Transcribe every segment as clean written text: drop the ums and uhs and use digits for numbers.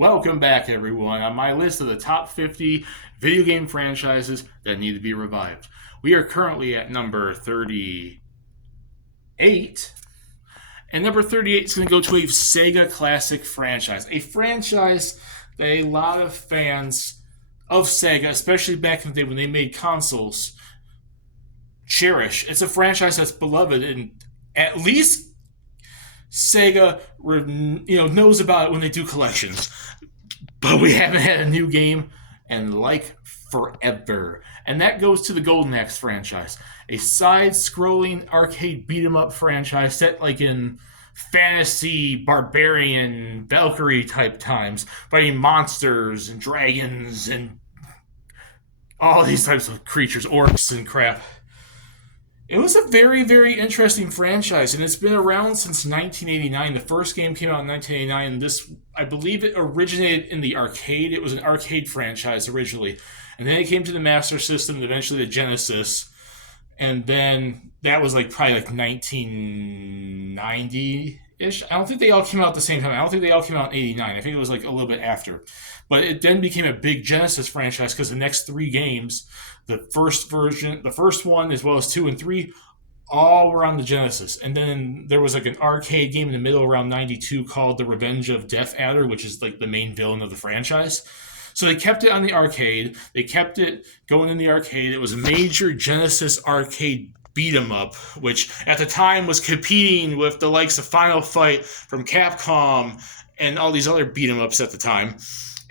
Welcome back, everyone. On my list of the top 50 video game franchises that need to be revived, we are currently at number 38. And number 38 is going to go to a Sega classic franchise. A franchise that a lot of fans of Sega, especially back in the day when they made consoles, cherish. It's a franchise that's beloved, and at least Sega, knows about it when they do collections. But we haven't had a new game in like forever. And that goes to the Golden Axe franchise, a side-scrolling arcade beat-em-up franchise set like in fantasy, barbarian, Valkyrie type times, fighting monsters and dragons and all these types of creatures, orcs and crap. It was a very, very interesting franchise, and it's been around since 1989. The first game came out in 1989, and this, I believe it originated in the arcade. It was an arcade franchise originally, and then it came to the Master System, and eventually the Genesis, and then that was probably 1990-ish. I don't think they all came out at the same time. I don't think they all came out in 89. I think it was a little bit after. But it then became a big Genesis franchise because the next three games, the first one, as well as 2 and 3, all were on the Genesis. And then there was an arcade game in the middle around 92 called The Revenge of Death Adder, which is the main villain of the franchise. So they kept it on the arcade. They kept it going in the arcade. It was a major Genesis arcade beat 'em up, which at the time was competing with the likes of Final Fight from Capcom and all these other beat 'em ups at the time.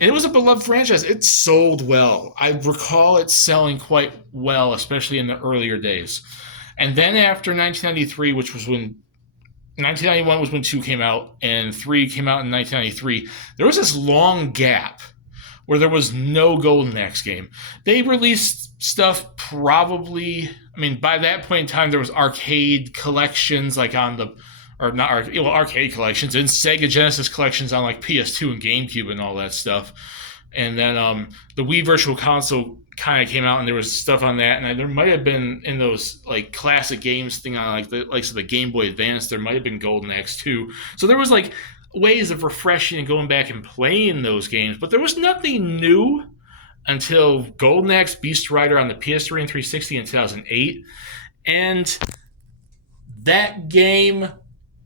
And it was a beloved franchise. It sold well. I recall it selling quite well, especially in the earlier days. And then after 1993, which was when 1991 was when 2 came out, and 3 came out in 1993, there was this long gap where there was no Golden Axe game. They released stuff by that point in time, there was arcade collections arcade collections and Sega Genesis collections on PS2 and GameCube and all that stuff. And then the Wii Virtual Console kind of came out, and there was stuff on that. And there might have been in those classic games thing on the Game Boy Advance. There might have been Golden Axe 2. So there was ways of refreshing and going back and playing those games, but there was nothing new until Golden Axe Beast Rider on the PS3 and 360 in 2008. And that game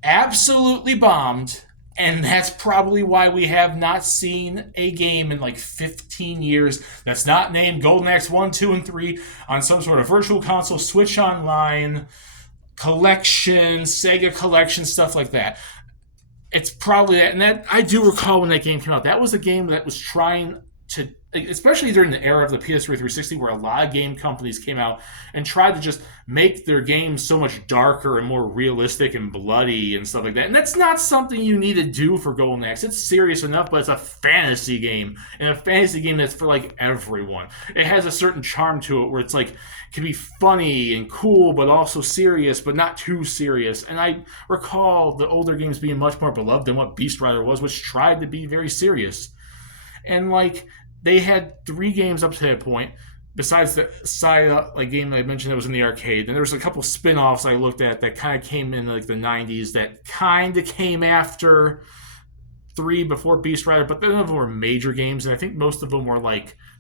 absolutely bombed, and that's probably why we have not seen a game in 15 years that's not named Golden Axe 1, 2, and 3 on some sort of virtual console, Switch Online, collection, Sega collection, stuff like that. It's probably that, and that I do recall when that game came out. That was a game that was trying to, especially during the era of the PS3 360, where a lot of game companies came out and tried to just make their games so much darker and more realistic and bloody and stuff like that. And that's not something you need to do for Golden Axe. It's serious enough, but it's a fantasy game, and a fantasy game that's for everyone. It has a certain charm to it where it's can be funny and cool, but also serious, but not too serious. And I recall the older games being much more beloved than what Beast Rider was, which tried to be very serious. And they had 3 games up to that point, besides the side game that I mentioned that was in the arcade. And there was a couple spin-offs I looked at that kind of came in the 90s that kind of came after 3 before Beast Rider, but none of them were major games, and I think most of them were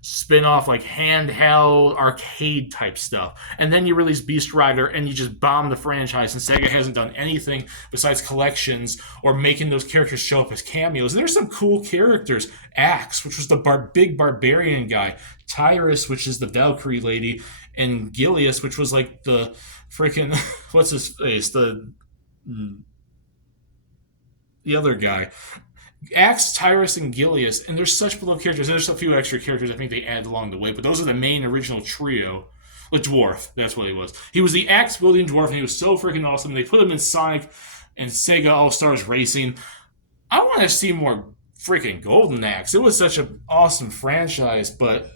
spin-off, handheld arcade type stuff. And then you release Beast Rider and you just bomb the franchise, and Sega hasn't done anything besides collections or making those characters show up as cameos. And there's some cool characters. Axe, which was the big barbarian guy, Tyrus, which is the Valkyrie lady, and Gilius, which was the freaking what's his face, the other guy. Axe, Tyrus, and Gilius, and there's such beloved characters. There's a few extra characters I think they added along the way, but those are the main original trio. The dwarf, that's what he was. He was the axe-wielding dwarf, and he was so freaking awesome. They put him in Sonic and Sega All-Stars Racing. I want to see more freaking Golden Axe. It was such an awesome franchise, but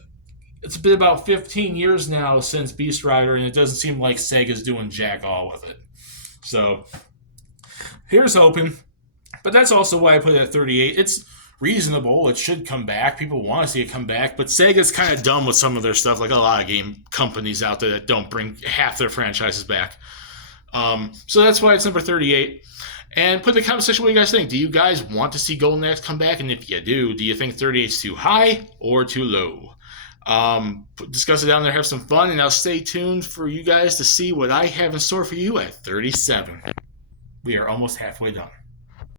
it's been about 15 years now since Beast Rider, and it doesn't seem like Sega's doing jack all with it. So, here's hoping. But that's also why I put it at 38. It's reasonable. It should come back. People want to see it come back. But Sega's kind of done with some of their stuff, like a lot of game companies out there that don't bring half their franchises back. So that's why it's number 38. And put in the comment section what you guys think. Do you guys want to see Golden Axe come back? And if you do you think 38 is too high or too low? Discuss it down there, have some fun, and now stay tuned for you guys to see what I have in store for you at 37. We are almost halfway done.